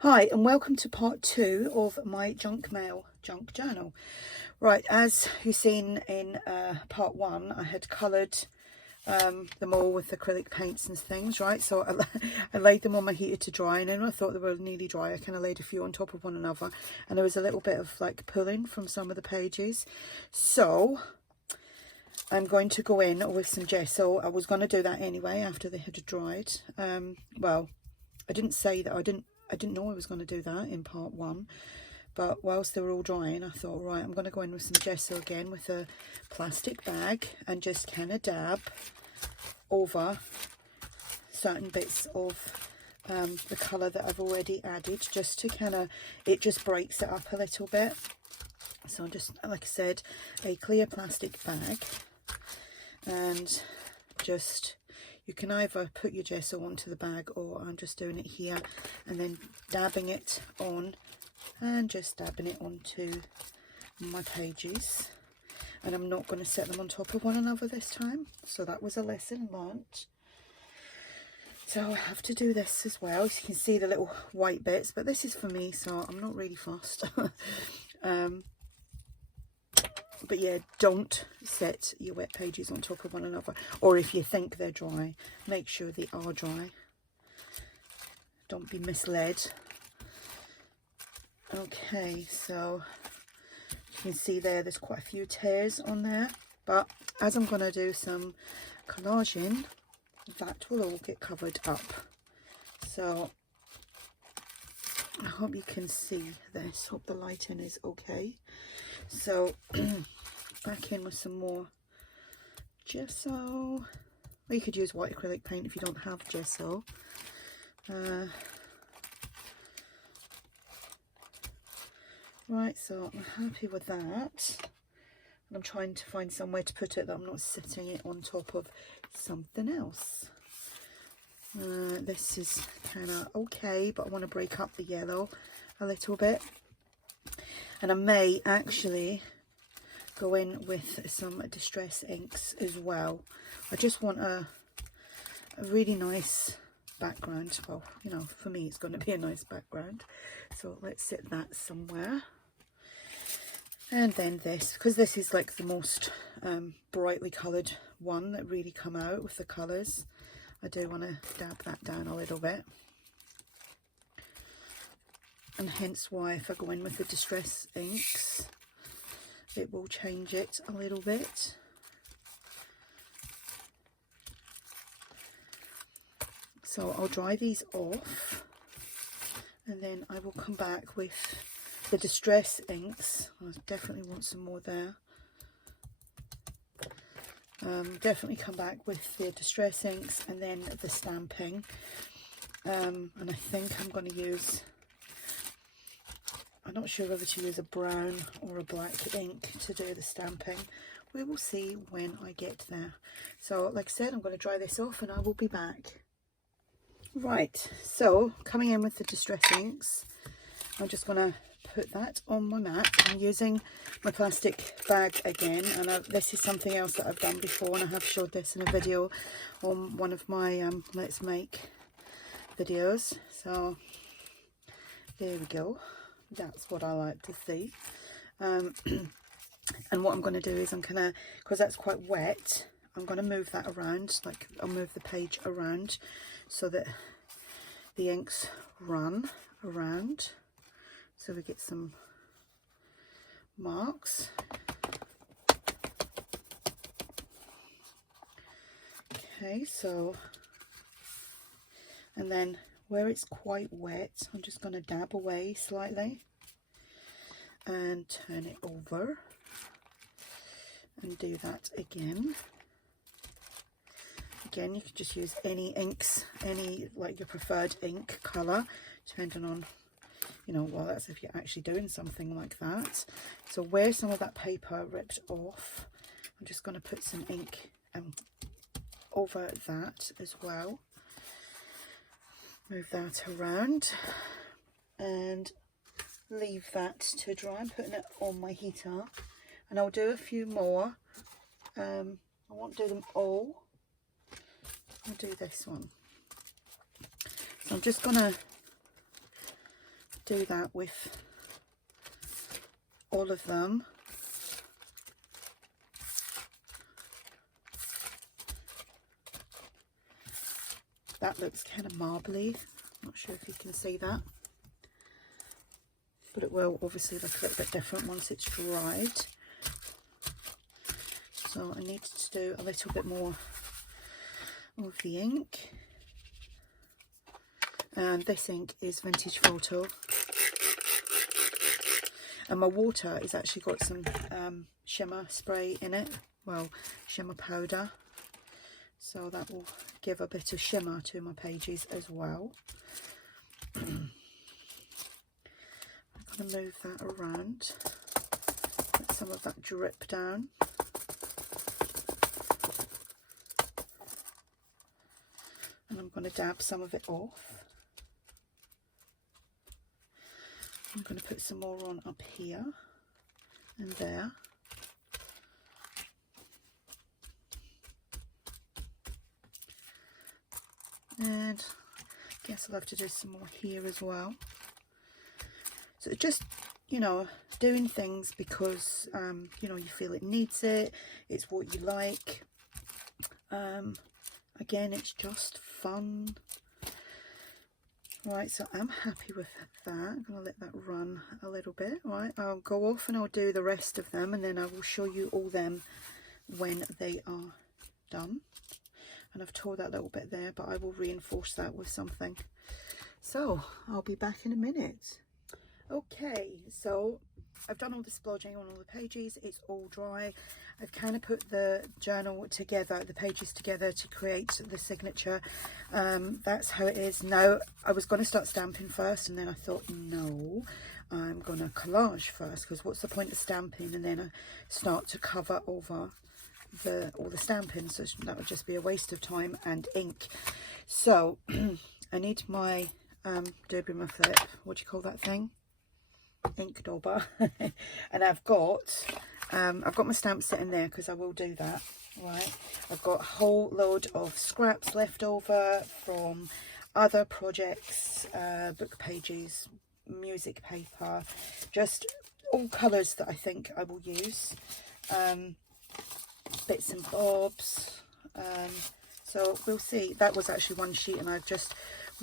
Hi and welcome to part 2 of my junk mail junk journal. Right, as you've seen in part 1, I had coloured them all with acrylic paints and things, right? So I laid them on my heater to dry, and then I thought they were nearly dry. I kind of laid a few on top of one another, and there was a little bit of like pulling from some of the pages. So I'm going to go in with some gesso. I was going to do that anyway after they had dried. Well, I didn't say that. I didn't know I was going to do that in part 1, but whilst they were all drying, I thought, right, I'm going to go in with some gesso again with a plastic bag and just kind of dab over certain bits of the colour that I've already added, just to kind of, it just breaks it up a little bit. So just, like I said, a clear plastic bag, and just, you can either put your gesso onto the bag, or I'm just doing it here and then dabbing it on, and just dabbing it onto my pages. And I'm not going to set them on top of one another this time, so that was a lesson learnt. So I have to do this as well. As you can see the little white bits, but this is for me, so I'm not really fussed. But yeah, don't set your wet pages on top of one another, or if you think they're dry, make sure they are dry. Don't be misled. Okay, so you can see there's quite a few tears on there, but as I'm going to do some collaging, that will all get covered up. So I hope you can see this. Hope the lighting is okay. So back in with some more gesso. Or you could use white acrylic paint if you don't have gesso. Right, so I'm happy with that. And I'm trying to find somewhere to put it that I'm not sitting it on top of something else. This is kind of okay, but I want to break up the yellow a little bit. And I may actually go in with some distress inks as well. I just want a really nice background. Well, you know, for me it's going to be a nice background. So let's set that somewhere. And then this, because this is like the most brightly coloured one that really come out with the colours, I do want to dab that down a little bit. And hence why if I go in with the distress inks, it will change it a little bit. So I'll dry these off, and then I will come back with the distress inks. I definitely want some more there. Definitely come back with the distress inks and then the stamping. And I think I'm going to use, I'm not sure whether to use a brown or a black ink to do the stamping. We will see when I get there. So like I said, I'm going to dry this off and I will be back. Right, so coming in with the distress inks, I'm just going to put that on my mat. I'm using my plastic bag again, and this is something else that I've done before, and I have showed this in a video on one of my Let's Make videos. So there we go. That's what I like to see. And what I'm going to do is I'm going to, because that's quite wet, I'm going to move that around, like I'll move the page around so that the inks run around, so we get some marks. Okay, so, and then where it's quite wet, I'm just going to dab away slightly and turn it over and do that again. Again, you can just use any inks, any like your preferred ink colour, depending on, you know, well, that's if you're actually doing something like that. So where some of that paper ripped off, I'm just going to put some ink over that as well. Move that around and leave that to dry. I'm putting it on my heater, and I'll do a few more. I won't do them all. I'll do this one. So I'm just gonna do that with all of them. That looks kind of marbly. Not sure if you can see that, but it will obviously look a little bit different once it's dried. So I need to do a little bit more of the ink, and this ink is Vintage Photo, and my water has actually got some shimmer spray in it, well, shimmer powder, so that will give a bit of shimmer to my pages as well. I'm going to move that around, let some of that drip down. And I'm going to dab some of it off. I'm going to put some more on up here and there. And I guess I'll have to do some more here as well. So just, you know, doing things because, you know, you feel it needs it. It's what you like. Again, it's just fun. Right, so I'm happy with that. I'm going to let that run a little bit. Right, I'll go off and I'll do the rest of them, and then I will show you all them when they are done. And I've tore that little bit there, but I will reinforce that with something. So I'll be back in a minute. Okay, so I've done all the splodging on all the pages. It's all dry. I've kind of put the journal together, the pages together to create the signature. That's how it is. Now, I was going to start stamping first, and then I thought, no, I'm going to collage first, because what's the point of stamping and then I start to cover over all the stamping? So that would just be a waste of time and ink. So I need my doobie my flip, what do you call that thing? Ink dauber. And I've got my stamps sitting there because I will do that. Right, I've got a whole load of scraps left over from other projects, book pages, music paper, just all colours that I think I will use, bits and bobs. So we'll see. That was actually one sheet, and I've just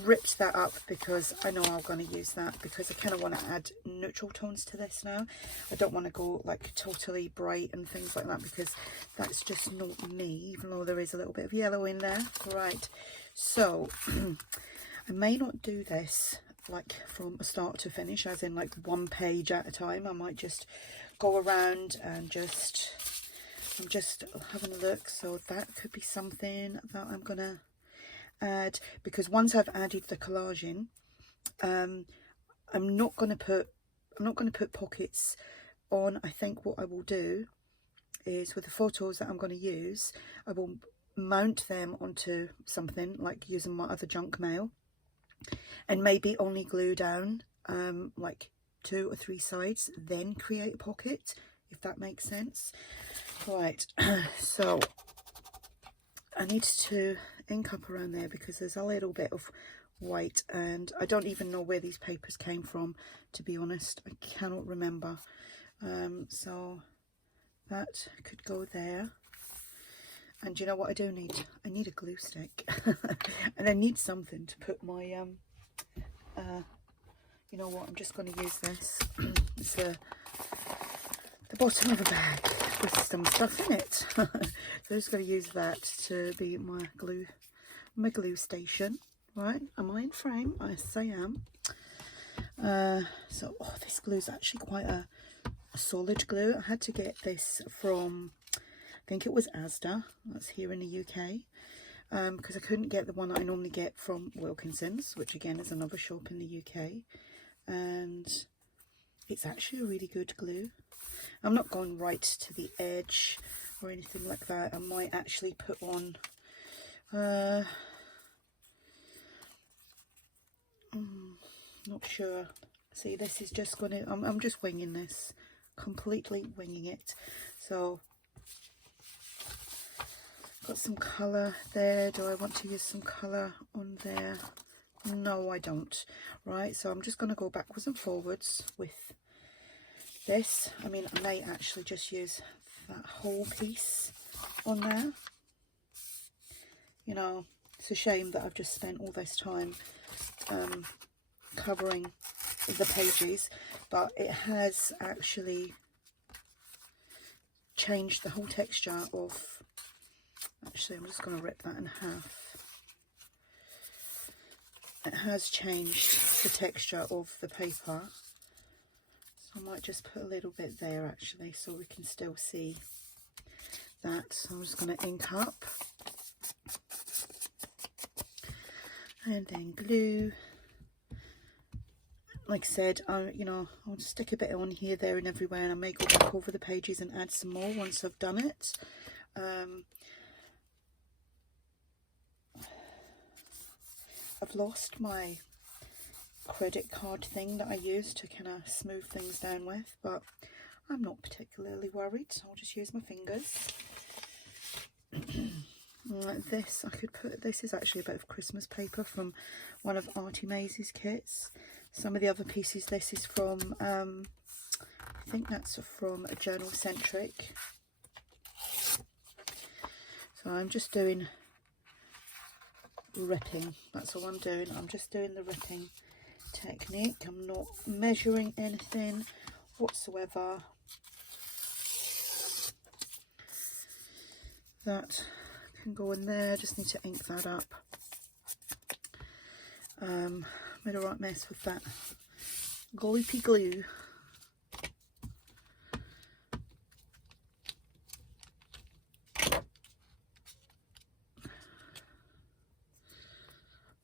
ripped that up because I know I'm going to use that, because I kind of want to add neutral tones to this now. I don't want to go like totally bright and things like that, because that's just not me, even though there is a little bit of yellow in there. Right, so I may not do this like from start to finish, as in like one page at a time. I might just go around and I'm just having a look. So that could be something that I'm gonna add, because once I've added the collaging, I'm not going to put pockets on. I think what I will do is, with the photos that I'm going to use, I will mount them onto something, like using my other junk mail, and maybe only glue down like 2 or 3 sides, then create a pocket, if that makes sense. Right, so I need to ink up around there because there's a little bit of white, and I don't even know where these papers came from, to be honest. I cannot remember. So that could go there. And you know what I do need? I need a glue stick. And I need something to put my you know what, I'm just going to use this. It's the bottom of a bag with some stuff in it. So I'm just going to use that to be my glue station. Right, am I in frame? Yes, I am. So this glue is actually quite a solid glue. I had to get this from, I think it was Asda, that's here in the UK, because I couldn't get the one that I normally get from Wilkinson's, which again is another shop in the UK, and it's actually a really good glue. I'm not going right to the edge or anything like that. I might actually put on not sure. See, this is just gonna, I'm just winging this, completely winging it. So got some colour there. Do I want to use some colour on there? No, I don't. Right, so I'm just going to go backwards and forwards with this. I mean, I may actually just use that whole piece on there. You know, it's a shame that I've just spent all this time covering the pages, but it has actually changed the whole texture of, actually I'm just going to rip that in half. It has changed the texture of the paper, so I might just put a little bit there actually so we can still see that. So I'm just going to ink up and then glue. Like I said, you know, I'll just stick a bit on here, there and everywhere, and I may go back over the pages and add some more once I've done it. I've lost my credit card thing that I use to kind of smooth things down with, but I'm not particularly worried, so I'll just use my fingers. Like this, I could put, this is actually a bit of Christmas paper from one of ARTYmaze's kits. Some of the other pieces, this is from, I think that's from a Journal Centric. So I'm just doing ripping, that's all I'm doing. I'm just doing the ripping technique. I'm not measuring anything whatsoever. That can go in there, just need to ink that up. Made a right mess with that gloopy glue.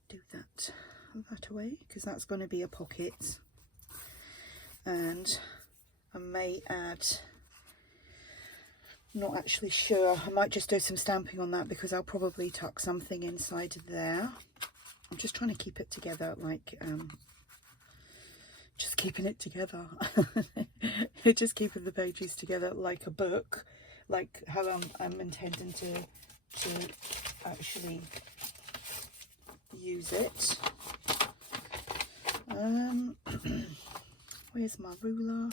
Do that away, because that's going to be a pocket, and I may add, not actually sure, I might just do some stamping on that because I'll probably tuck something inside there. I'm just trying to keep it together, like just keeping it together. Just keeping the pages together like a book, like how I'm intending to actually use it. Where's my ruler?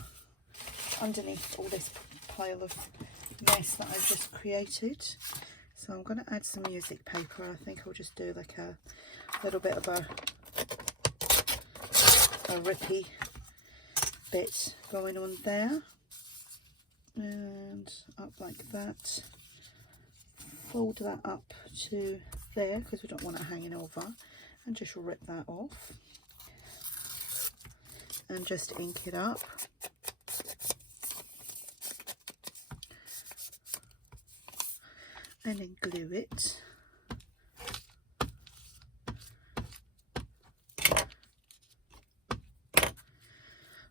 Underneath all this pile of mess that I've just created. So I'm going to add some music paper. I think I'll just do like a little bit of a rippy bit going on there, and up like that. Fold that up to there because we don't want it hanging over, and just rip that off and just ink it up. And then glue it.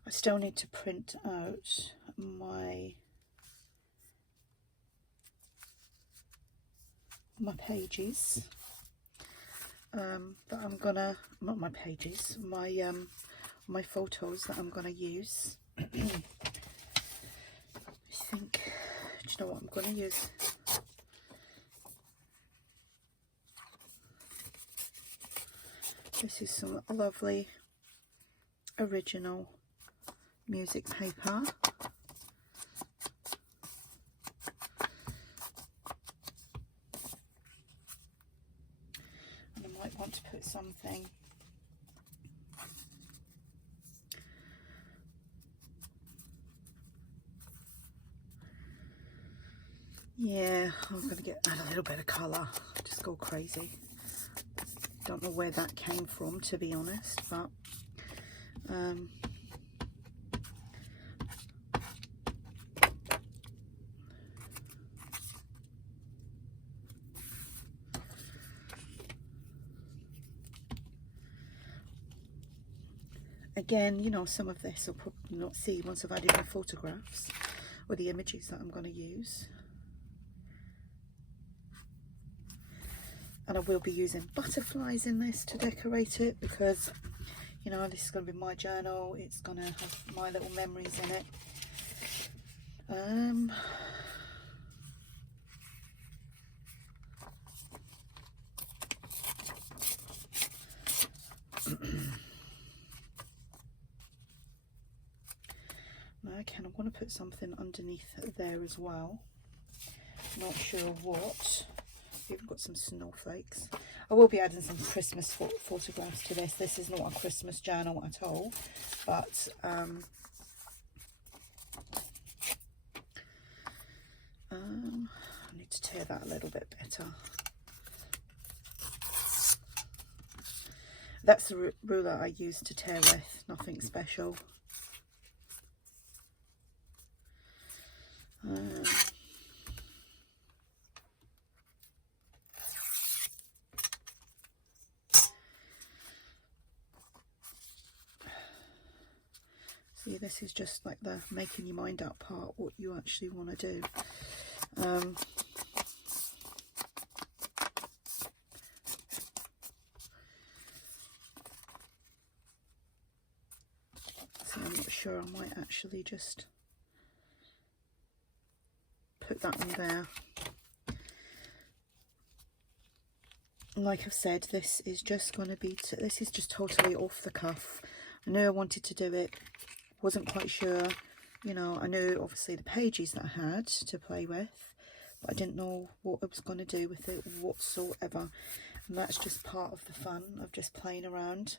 I still need to print out my pages that I'm gonna, not my pages, my photos that I'm gonna use. I think, do you know what I'm gonna use? This is some lovely original music paper. And I might want to put something. Yeah, I'm going to add a little bit of colour, just go crazy. Don't know where that came from, to be honest, but again, you know, some of this I'll probably not see once I've added my photographs or the images that I'm going to use. And I will be using butterflies in this to decorate it because, you know, this is going to be my journal. It's going to have my little memories in it. Okay, I'm going to put something underneath there as well. Not sure what. Even got some snowflakes. I will be adding some Christmas photographs to this. This is not a Christmas journal at all, but I need to tear that a little bit better. That's the ruler I use to tear with, nothing special. See, this is just like the making your mind up part, what you actually want to do. See, I'm not sure, I might actually just put that on there. Like I've said, this is just going to be, this is just totally off the cuff. I knew I wanted to do it, wasn't quite sure, you know, I knew obviously the pages that I had to play with, but I didn't know what I was going to do with it whatsoever. And that's just part of the fun of just playing around.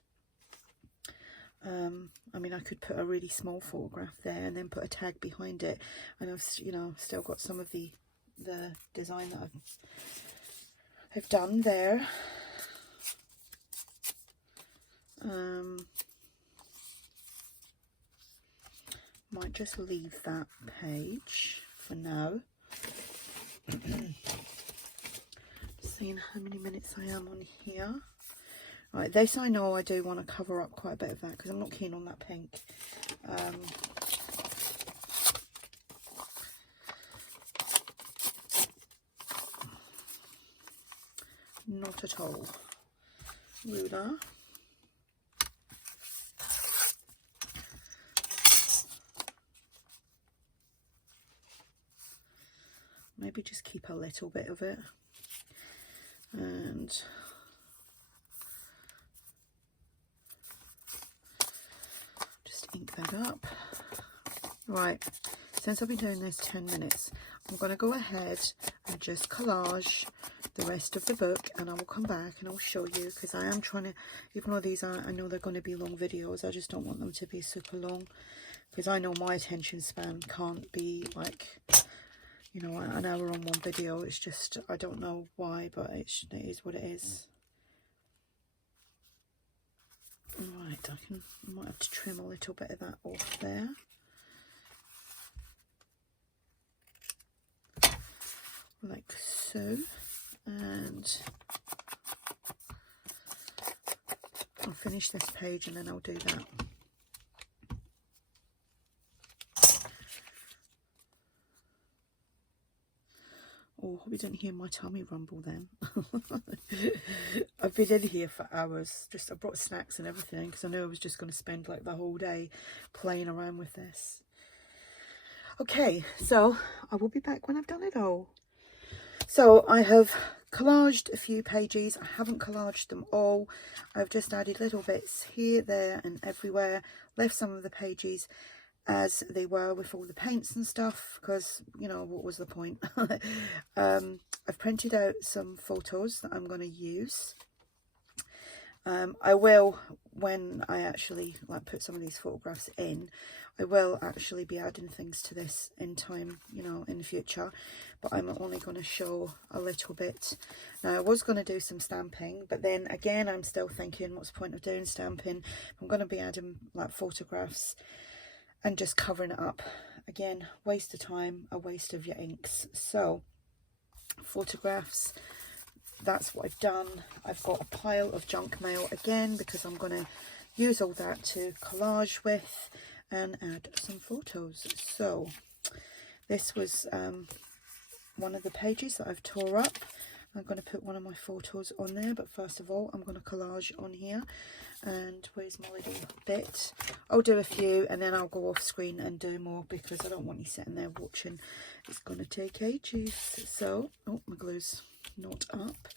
I mean, I could put a really small photograph there and then put a tag behind it, and I've, you know, still got some of the design that I've done there. Might just leave that page for now. Seeing how many minutes I am on here. Right, this I know I do want to cover up quite a bit of that because I'm not keen on that pink. Not at all. Ruler. Maybe just keep a little bit of it. And just ink that up. Right, since I've been doing this 10 minutes, I'm going to go ahead and just collage the rest of the book, and I will come back and I'll show you, because I am trying to, even though these are, I know they're going to be long videos, I just don't want them to be super long, because I know my attention span can't be like, you know, an hour on one video. It's just, I don't know why, but it is what it is. Right, I might have to trim a little bit of that off there. Like so. And I'll finish this page and then I'll do that. Oh, we didn't hear my tummy rumble then. I've been in here for hours. I brought snacks and everything because I knew I was just going to spend like the whole day playing around with this. Okay, so I will be back when I've done it all. So I have collaged a few pages. I haven't collaged them all. I've just added little bits here, there and everywhere. Left some of the pages as they were with all the paints and stuff, because, you know, what was the point? I've printed out some photos that I'm going to use. I will, when I actually like put some of these photographs in, I will actually be adding things to this in time, you know, in the future, but I'm only going to show a little bit. Now, I was going to do some stamping, but then again, I'm still thinking, what's the point of doing stamping? I'm going to be adding like photographs and just covering it up. Again, waste of time, a waste of your inks. So, photographs, that's what I've done. I've got a pile of junk mail again because I'm going to use all that to collage with and add some photos. So this was one of the pages that I've tore up. I'm going to put one of my photos on there, but first of all I'm going to collage on here. And where's my little bit? I'll do a few and then I'll go off screen and do more because I don't want you sitting there watching. It's going to take ages. So, oh, my glue's not up.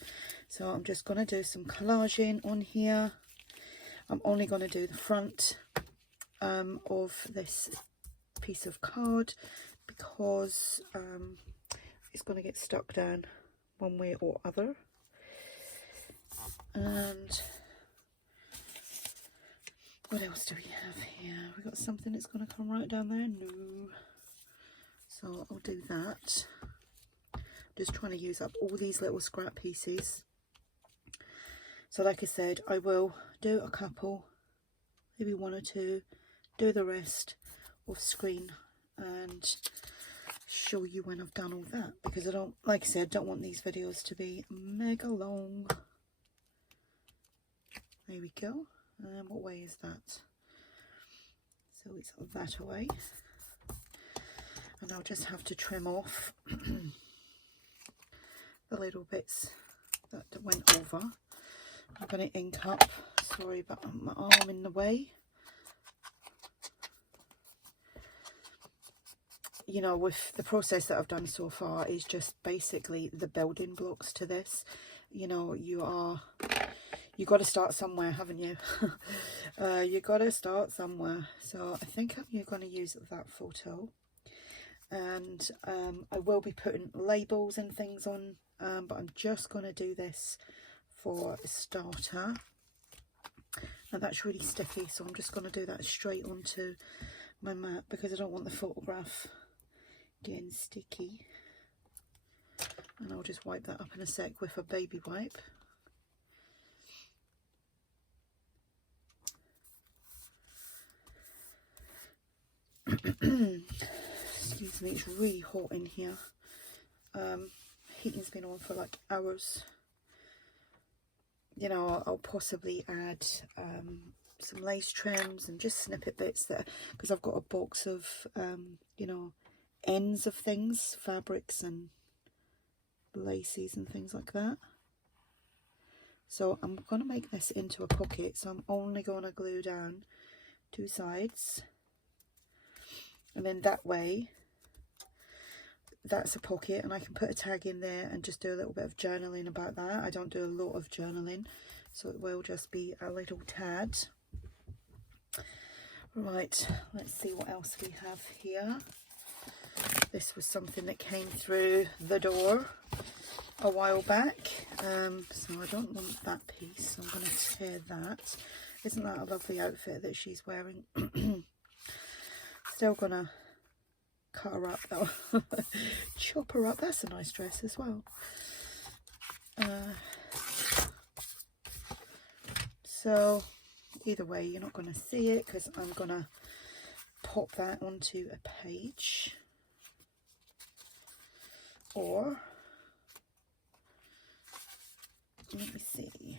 So I'm just going to do some collaging on here. I'm only going to do the front of this piece of card because it's going to get stuck down one way or other. And what else do we have here? We got something that's going to come right down there. No. So I'll do that. Just trying to use up all these little scrap pieces. So like I said, I will do a couple, maybe one or two, do the rest off screen and show you when I've done all that, because I don't, like I said, don't want these videos to be mega long. There we go. What way is that? So it's that away. And I'll just have to trim off the little bits that went over. I'm going to ink up. Sorry about my arm in the way. You know, with the process that I've done so far is just basically the building blocks to this. You know, you got to start somewhere, haven't you? You got to start somewhere. So I think I'm going to use that photo. And I will be putting labels and things on, but I'm just going to do this for a starter. And that's really sticky, so I'm just going to do that straight onto my mat because I don't want the photograph getting sticky. And I'll just wipe that up in a sec with a baby wipe. Excuse me, it's really hot in here. Heating's been on for like hours. You know, I'll possibly add some lace trims and just snippet bits there, because I've got a box of you know, ends of things, fabrics and laces and things like that. So I'm going to make this into a pocket, so I'm only going to glue down 2 sides, and then that way that's a pocket, and I can put a tag in there and just do a little bit of journaling about that. I don't do a lot of journaling, so it will just be a little tad. Right, let's see what else we have here. This was something that came through the door a while back, so I don't want that piece, so I'm going to tear that. Isn't that a lovely outfit that she's wearing? Still gonna cut her up though. Chop her up. That's a nice dress as well. So either way, you're not going to see it because I'm going to pop that onto a page, or let me see.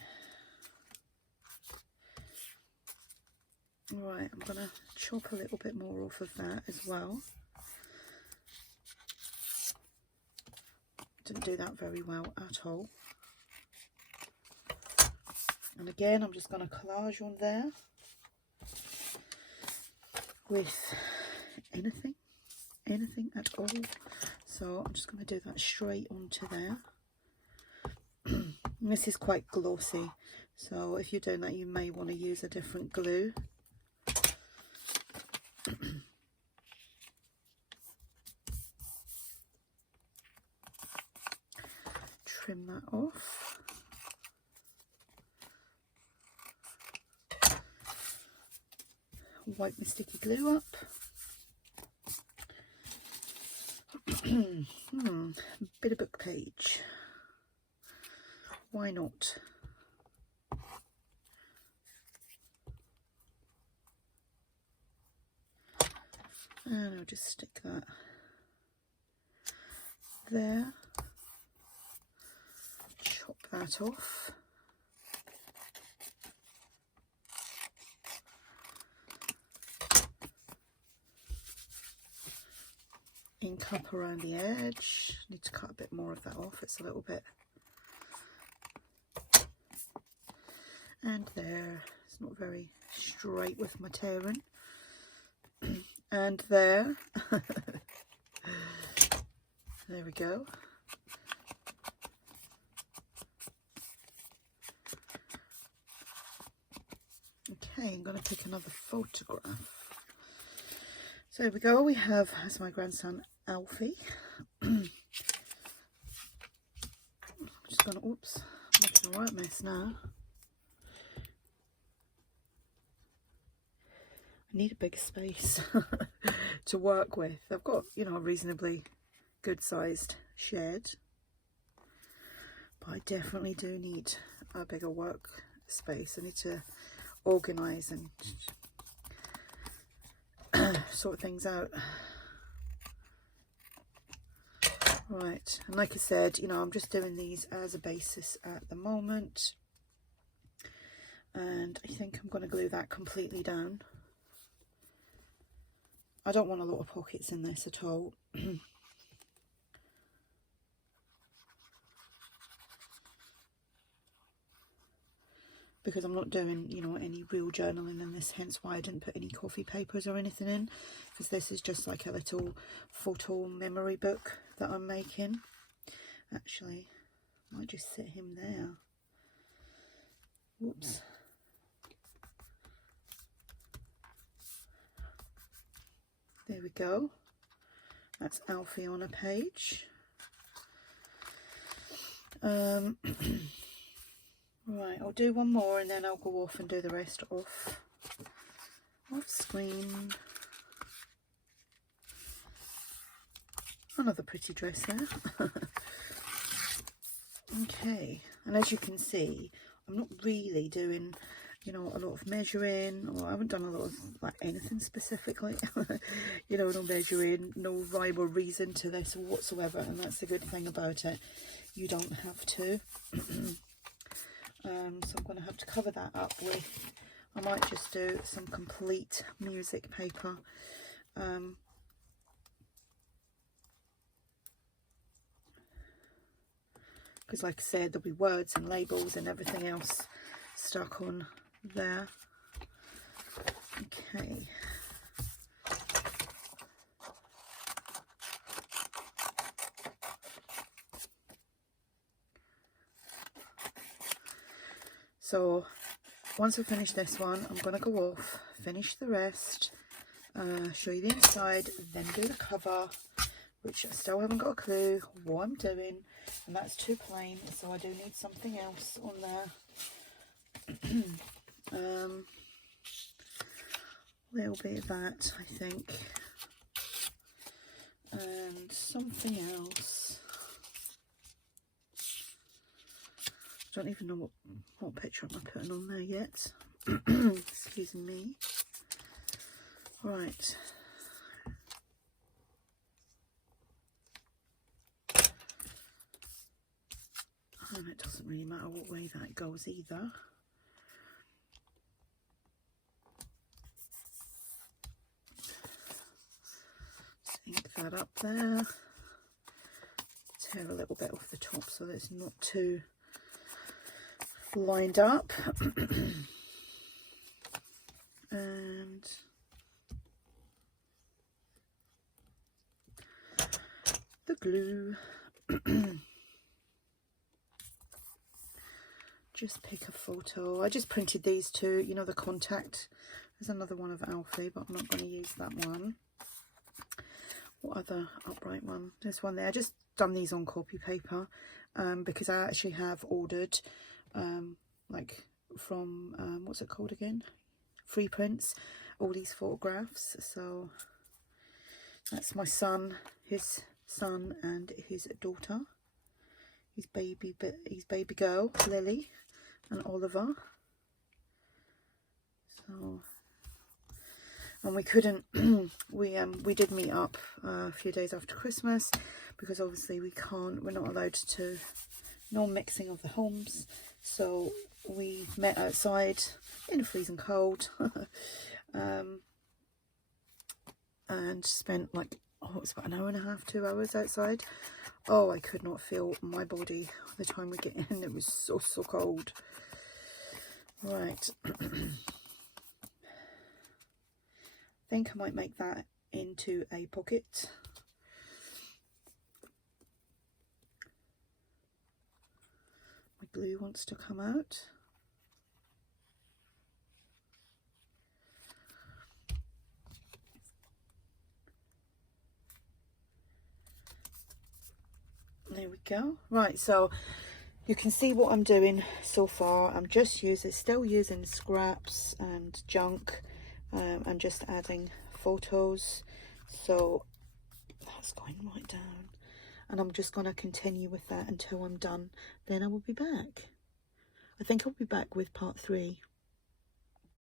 Right, I'm going to chop a little bit more off of that as well. Didn't do that very well at all. And again, I'm just going to collage on there with anything at all. So I'm just going to do that straight onto there. This is quite glossy, so if you're doing that, you may want to use a different glue. Trim that off. Wipe my sticky glue up. Bit of book page. Why not? And I'll just stick that there. Chop that off. Ink up around the edge. Need to cut a bit more of that off. It's a little bit. And there. It's not very straight with my tearing. And there. There we go. Okay, I'm going to pick another photograph. So there we go. We have, as my grandson Alfie. Just gonna, oops, I'm making a right mess now. I need a bigger space to work with. I've got, you know, a reasonably good sized shed, but I definitely do need a bigger work space. I need to organise and sort things out. Right, and like I said, you know, I'm just doing these as a basis at the moment, and I think I'm going to glue that completely down. I don't want a lot of pockets in this at all. Because I'm not doing, you know, any real journaling in this, hence why I didn't put any coffee papers or anything in, because this is just like a little photo memory book that I'm making. Actually, I might just sit him there. Whoops. There we go. That's Alfie on a page. Right, I'll do one more and then I'll go off and do the rest off screen. Another pretty dress there. Okay, and as you can see, I'm not really doing, you know, a lot of measuring, or I haven't done a lot of like anything specifically. You know, no measuring, no rhyme or reason to this whatsoever, and that's the good thing about it. You don't have to. So I'm going to have to cover that up with, I might just do some complete music paper. Because like I said, there'll be words and labels and everything else stuck on there. Okay. So once I finish this one, I'm going to go off, finish the rest, show you the inside, then do the cover, which I still haven't got a clue what I'm doing, and that's too plain, so I do need something else on there. A little bit of that, I think, and something else. I don't even know what picture am I putting on there yet. Excuse me. Right. And it doesn't really matter what way that goes either. Just ink that up there. Tear a little bit off the top so that it's not too lined up. And the glue. Just pick a photo. I just printed these two, you know, the contact. There's another one of Alfie, but I'm not going to use that one. What other upright one? There's one there. I just done these on copy paper because I actually have ordered like from what's it called again, Free Prints, all these photographs. So that's my son, his son and his daughter, his baby girl Lily and Oliver. So, and we couldn't we did meet up a few days after Christmas, because obviously we're not allowed to, no mixing of the homes, so we met outside in the freezing cold. And spent like, oh, it was about an hour and a half, 2 hours outside. Oh, I could not feel my body the time we get in. It was so cold. Right. I think I might make that into a pocket. My glue wants to come out. go. Right, so you can see what I'm doing so far. I'm just still using scraps and junk, and just adding photos. So that's going right down. And I'm just going to continue with that until I'm done. Then I will be back. I think I'll be back with part 3.